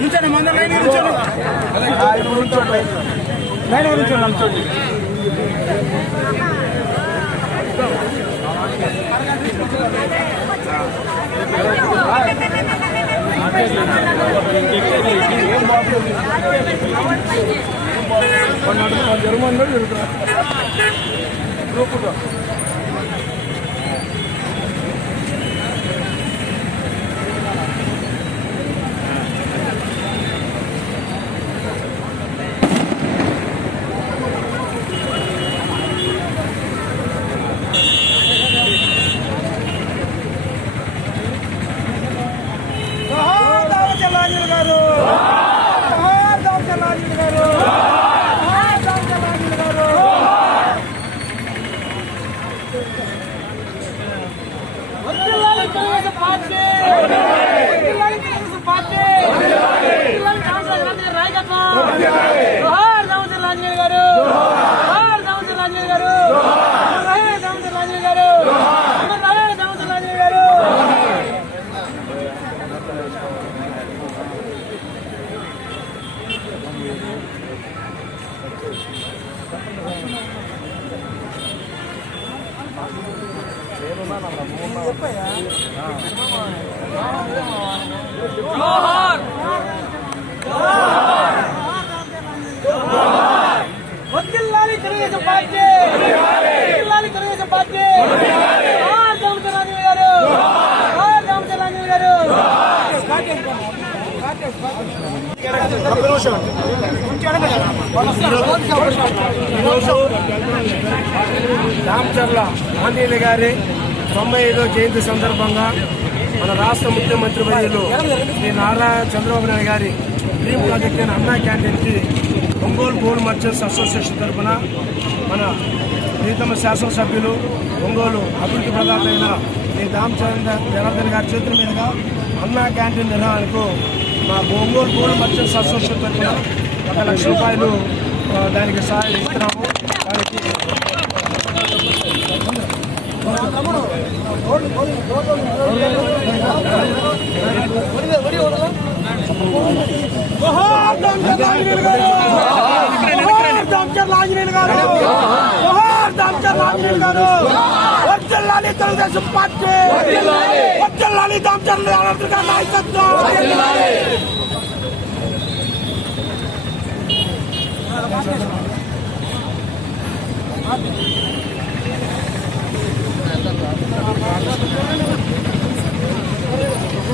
నుంచండి ముందు line నుంచండి line నుంచండి German గ్రూపుగా రామచర్ల ఆంజనేయులు గారి 95వ జయంతి సందర్భంగా మన రాష్ట్ర ముఖ్యమంత్రి వర్యులు శ్రీ నారా చంద్రబాబు నాయుడు గారి డ్రీమ్ ప్రాజెక్ట్ అయిన అన్నా క్యాంటీన్కి ఒంగోలు గోల్డ్ మర్చెంట్స్ అసోసియేషన్ తరఫున మన ప్రీతమ శాసనసభ్యులు ఒంగోలు అభివృద్ధి ప్రదాత అయిన శ్రీ దామచంద్ర జనార్దన్ గారి చేతుల మీదుగా అన్నా క్యాంటీన్ నిర్వహణకు మా ఒంగోలు గోల్డ్ మర్చెంట్స్ అసోసియేషన్ తరఫున 1 లక్ష రూపాయలు దానికి సహాయం ఇస్తున్నాము. తెలుగుదేశం పార్టీ దామచర్ల నాయకత్వం.